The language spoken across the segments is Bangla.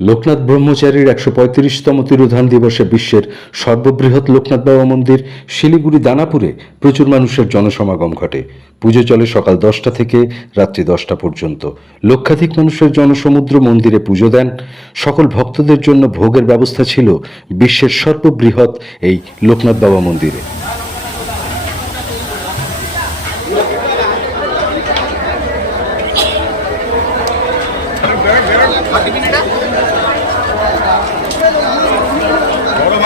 লোকনাথ ব্রহ্মচারীর একশো পঁয়ত্রিশতম তিরোধান দিবসে বিশ্বের সর্ববৃহৎ লোকনাথ বাবা মন্দির শিলিগুড়ি দানাপুরে প্রচুর মানুষের জনসমাগম ঘটে। পুজো চলে সকাল দশটা থেকে রাত্রি দশটা পর্যন্ত। লক্ষাধিক মানুষের জনসমুদ্র মন্দিরে পুজো দেন। সকল ভক্তদের জন্য ভোগের ব্যবস্থা ছিল বিশ্বের সর্ববৃহৎ এই লোকনাথ বাবা মন্দিরে বড় মাছে বাচ্চাকে দিবেন না ভালো লাগছে যে ওয়েদারটাও ভালো আছে আজকে বাবার একশো চব্বিশতম প্রধান উৎসব লক্ষ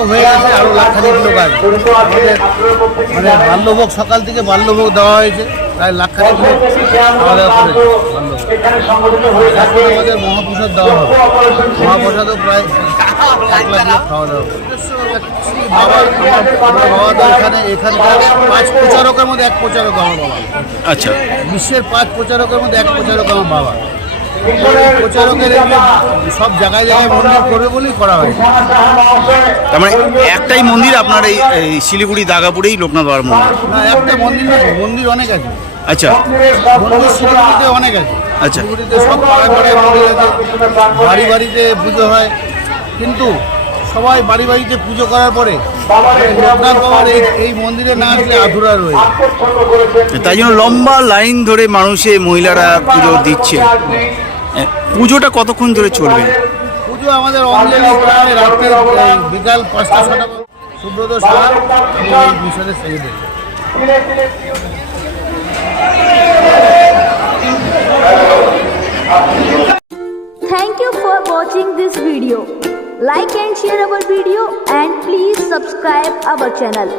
তো হয়ে গেছে আরও লাখখানিক লোক আসবে আমাদের মানে বাল্যভোগ সকাল থেকে বাল্যভোগ দেওয়া হয়েছে প্রায় লাখখানিক লোক খাওয়া দাওয়া করেছে বাল্যভোগ আমাদের মহাপ্রসাদ দেওয়া হবে। মহাপ্রসাদও প্রায় এক লাখ লোক খাওয়া দাওয়া করবে। বাবার আমার বাবা তো এখানে এখানকার পাঁচ প্রচারকের মধ্যে এক প্রচারক আমার বাবা। আচ্ছা। বিশ্বের পাঁচ প্রচারকের মধ্যে এক প্রচারক আমার বাবা। প্রচারকের সব জায়গায় জায়গায় মন্দির করবে বলেই করা হয়েছে তার মানে একটাই মন্দির আপনার এই শিলিগুড়ি দাগাপুরেই লোকনাথ বাবার মন্দির? না একটা মন্দির না মন্দির অনেক আছে। আচ্ছা। মন্দির শিলিগুড়িতে অনেক আছে। আচ্ছা। শিলিগুড়িতে সব পাড়ায় পাড়ায় মন্দির আছে। বাড়ি বাড়িতে পুজো হয়। কিন্তু সবাই বাড়ি বাড়িতে পুজো করার পরে লোকনাথ বাবার এই এই মন্দিরে না আসলে আধুরা রয়েছে তাই জন্য লম্বা লাইন ধরে মানুষে মহিলারা পুজো দিচ্ছে। পুজোটা কতক্ষণ ধরে চলবে পুজো আমাদের অঞ্জলি প্রায় রাত্রে বিকাল পাঁচটা ছটা সুব্রত সাহা মিশনের secretary Thank you for watching this video. Like and share our video and please subscribe our channel.